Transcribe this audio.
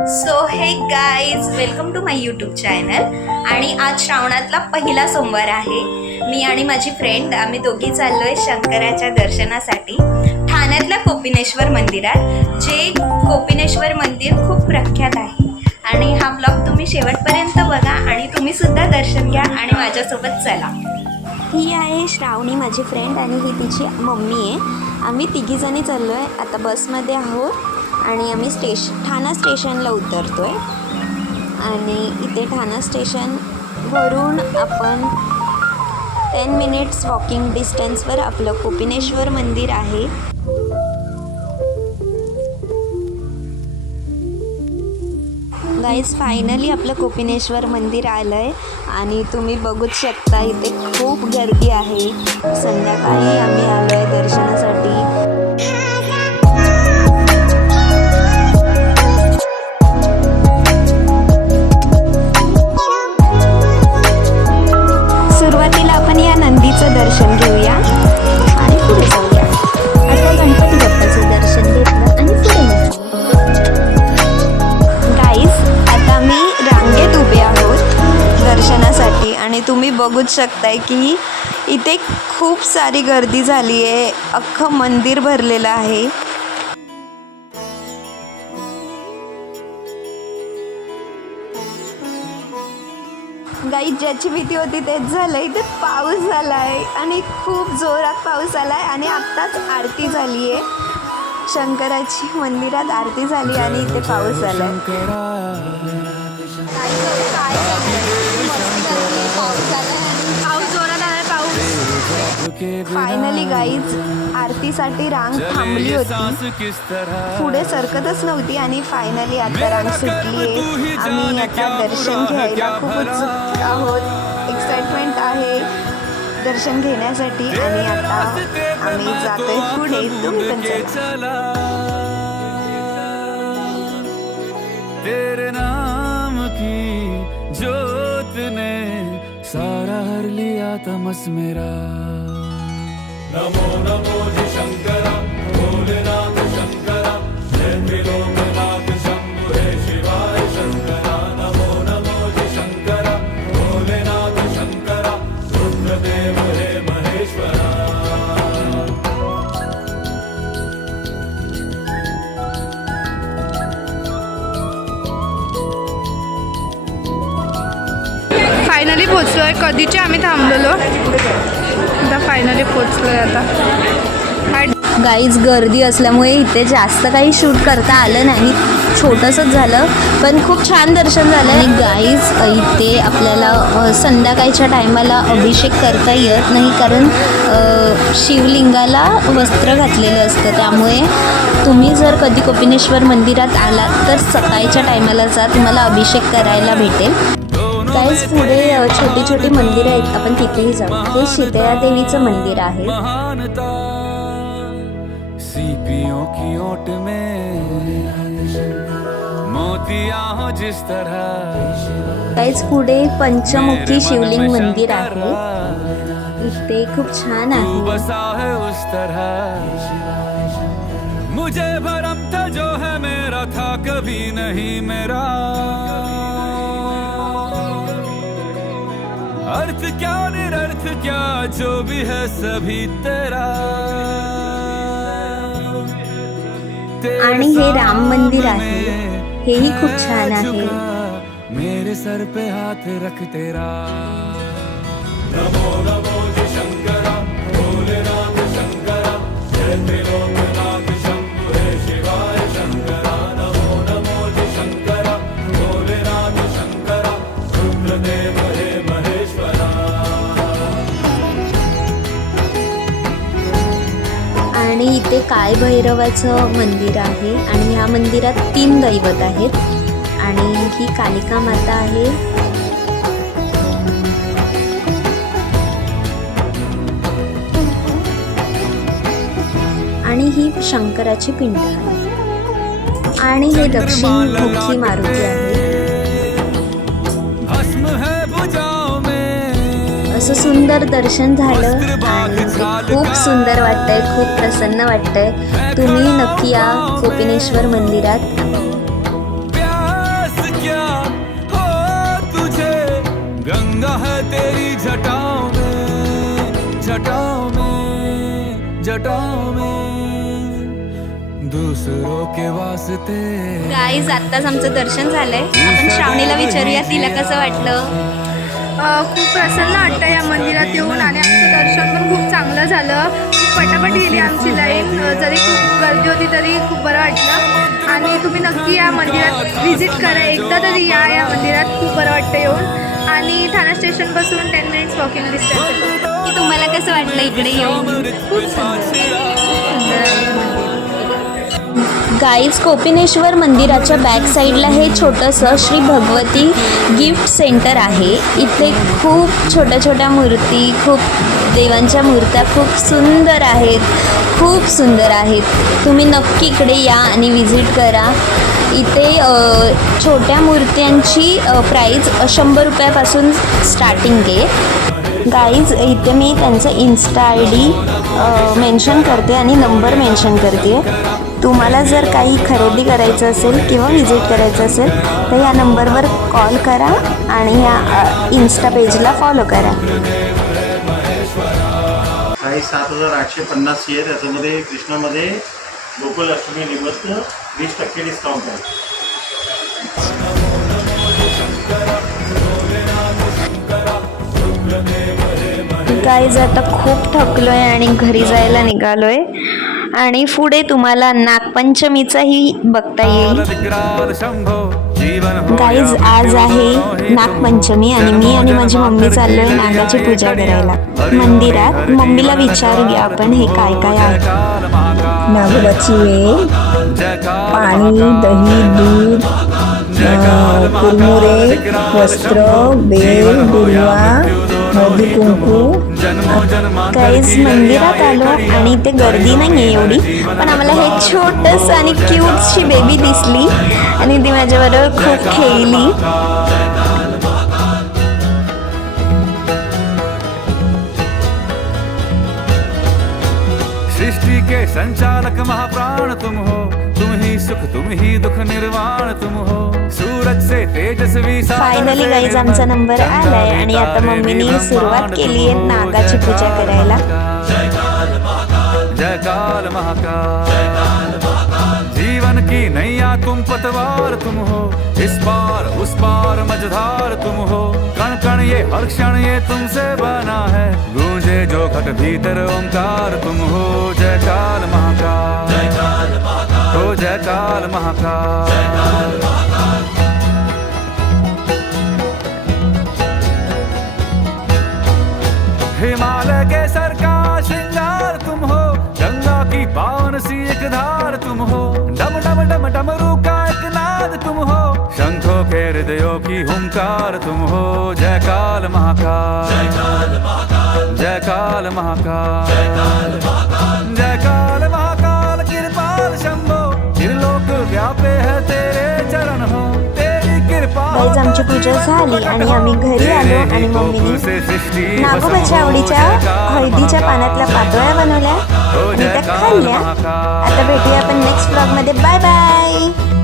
So hey guys, welcome to my YouTube channel. आणि आज श्रावणातला पहिला सोमवार आहे. मी आणि माझी फ्रेंड आम्ही दोघी चाललो आहे शंकराच्या दर्शनासाठी ठाण्यातल्या कोपिनेश्वर मंदिरात. जे कोपिनेश्वर मंदिर खूप प्रख्यात आहे. आणि हा ब्लॉग तुम्ही शेवटपर्यंत बघा आणि तुम्ही सुद्धा दर्शन घ्या आणि माझ्यासोबत चला. ही आहे श्रावणी माझी फ्रेंड आणि ही तिची मम्मी आहे. आम्ही तिघीजणी चाललो आहे. आता बसमध्ये आहोत आणि आम्ही ठाणा स्टेशनला उतरतो आहे. आणि इथे ठाणा स्टेशनवरून आपण 10 मिनिट्स वॉकिंग डिस्टन्सवर आपलं कोपिनेश्वर मंदिर आहे. गाईज, फायनली आपलं कोपिनेश्वर मंदिर आलं आहे आणि तुम्ही बघूच शकता इथे खूप गर्दी आहे. संध्याकाळी आम्ही आलो आहे दर्शनासाठी. सुरुवातीला आपण या नंदीचं दर्शन घेऊया आणि पुढे जाऊया. आता गणपती बाप्पाचं दर्शन घेतलं आणि पुढे निघालो. गाईज, आता आम्ही रांगेत उभे आहोत दर्शनासाठी आणि तुम्ही बघूच शकताय की इथे खूप सारी गर्दी झाली आहे. अख्खं मंदिर भरलेलं आहे. गाईज, ज्याची भीती होती तेच झालं. इथे पाऊस झाला आहे आणि खूप जोरात पाऊस आला आहे. आणि आत्ताच आरती झाली आहे. शंकराची मंदिरात आरती झाली आणि इथे पाऊस आला आहे. फायनली गाईज, आरतीसाठी रांग थांबली होती. पुढे सरकतच नव्हती आणि फायनली आता रांग सुटली आहे. आम्ही आता दर्शन घ्यायला खूप उत्सुक आहोत. एक्साइटमेंट आहे दर्शन घेण्यासाठी. आणि आता आम्ही जातोय पुढे. तुम्ही पण चला. तेरे नाम की जोत ने सारा हर लिया तमस मेरा. नमो नमो जी शंकरा भोलेनाथ शंकरा जय त्रिलोकनाथ शंभु हे शिवाय शंकरा. नमो नमो जी शंकरा भोलेनाथ शंकरा रुद्रदेव हे महेश्वरा. फायनली पोचलोय. कधीचे आम्ही थांबलेलो, आता फायनली पोचलोय. आता गाईज, गर्दी असल्यामुळे इथे जास्त काही शूट करता आलं नाही. छोटंसंच झालं पण खूप छान दर्शन झालं. आणि गाईज, इथे आपल्याला संध्याकाळच्या टायमाला अभिषेक करता येत नाही कारण शिवलिंगाला वस्त्र घातलेलं असतं. त्यामुळे तुम्ही जर कधी कोपिनेश्वर मंदिरात आलात तर सकाळच्या टायमाला जा, तुम्हाला अभिषेक करायला भेटेल. गाईज, पुढे छोटी छोटी मंदिरं आहेत, आपण तिथेही जाऊ. हे शीतळा देवीचं मंदिर आहे. सीपियों की ओट में मोतियां हो जिस तरह. गाईज, पुढे पंचमुखी शिवलिंग मंदिर आहे. इथे खूप छान आहे. बसा है उस तरह मुझे भरम था जो है मेरा था कभी नहीं मेरा. अर्थ क्या निरर्थ क्या जो भी है सभी तेरा. आणि हे राम मंदिर आहे. हेही खूप छान आहे. मेरे सर पे हाथ रख तेरा. नमो नमो जी शंकरा भोलेनाथ शंकरा जय त्रिलोकनाथ शंभु हे शिवाय शंकरा. नमो नमो जी शंकरा भोलेनाथ शंकरा रुद्रदेव हे महेश्वरा. आणि इथे काळभैरवाचं मंदिर आहे. आणि या मंदिरात 3 दैवत आहेत. आणि ही कालिका माता आहे. आणि ही शंकराची पिंड आहे. आणि हे दक्षिणमुखी मारुती आहे. असं सुंदर दर्शन झालं आणि खूप सुंदर वाटतंय, खूप प्रसन्न वाटतंय. तुम्ही नक्की या कोपिनेश्वर मंदिरात. जटाओं में दूसरों के वास्ते. गाईज आत्ताच आमचं दर्शन झालंय. आपण श्रावणीला विचारूया तिला कसं वाटलं. खूप प्रसन्न वाटतं या मंदिरात येऊन आणि आमचं दर्शन पण खूप चांगलं झालं. खूप पटापट गेली आमची लाईन. जरी खूप गर्दी होती तरी खूप बरं वाटलं. आणि तुम्ही नक्की या मंदिरात व्हिजिट करा, एकदा तरी या मंदिरात. खूप बरं वाटतं येऊन. आणि ठाणा स्टेशनपासून 10 मिनिट्स वॉकिंग डिस्टन्स. की तुम्हाला कसं वाटलं इकडे येऊन. खूप सुंदर. गाईज कोपिनेश्वर मंदिराच्या बॅक साईडला हे छोटंसं श्री भगवती गिफ्ट सेंटर आहे. इथे खूप छोट्या छोट्या मूर्ती, खूप देवांच्या मूर्त्या खूप सुंदर आहेत, खूप सुंदर आहेत. तुम्ही नक्की इकडे या आणि विजिट करा. इथे छोट्या मूर्त्यांची प्राईज 100 रुपयापासून स्टार्टिंग आहे. गाईज इथे मी त्यांचं इन्स्टा ID मेन्शन करते आणि नंबर मेन्शन करते. तुम्हाला जर काही खरेदी करायचं असेल किंवा व्हिजिट करायचं असेल तर या नंबरवर कॉल करा आणि या इन्स्टा पेजला फॉलो करा. काही 7,850 आहे. त्याच्यामध्ये कृष्णामध्ये गोकुल अष्टमी निमित्त 20% डिस्काउंट आहे. गाईज आता खूप थकलोय आणि घरी जायला निघालोय. आणि पुढे तुम्हाला नागपंचमीचाही बघता येईल. गाईज आज आहे नागपंचमी आणि मी आणि माझी मम्मी चाललोय नागाची पूजा करायला मंदिरात. मम्मीला विचारूया आपण हे काय काय आहे. नागोबाची वेल, पाणी, दही, दूध, कुरमुरे, वस्त्र, बेल, दुर्वा, हळदी कुंकू. गाईज मंदिरात आलो आणि इथे गर्दी नाही आहे एवढी, पण आम्हाला हे छोटंसं आणि क्यूटशी बेबी दिसली आणि ती माझ्याबरोबर खूप खेळली. सृष्टि के संचालक महाप्राण तुम हो, तुम ही सुख तुम ही दुख निर्वाण तुम हो. सूरज से तेजस्वी फायनली गाईज आमचा नंबर आलाय आणि आता मम्मीने सुरुवात केली आहे नागाची पूजा करायला. जय काल महाकाल. जीवन की नैया तुम पतवार तुम हो, इस पार उस पार मझधार तुम हो. कण कण ये हर क्षण ये तुमसे बना है, गूंजे जो घट भीतर ओंकार तुम हो. जय काल महाकाल, हो जय काल महाकाल. हिमालय के सर का श्रृंगार तुम हो, गंगा की पावन सी एक धार तुम हो. डम डम डम डमरू का एक नाद तुम हो, शंखों के हृदयों की हुंकार तुम हो. जय काल महाकाल, जय काल महाकाल, जय काल महाकाल, जय काल महाकाल. कृपाल शंभो, त्रिलोक व्यापे है तेरे चरण हो. गाईज आमची पूजा झाली आणि आम्ही घरी आलो आणि मम्मीने नागोबाच्या आवडीच्या हळदीच्या पानातल्या पातोळ्या बनवल्या आणि त्या खाल्ल्या. आता भेटूया आपण नेक्स्ट ब्लॉगमध्ये. Bye bye.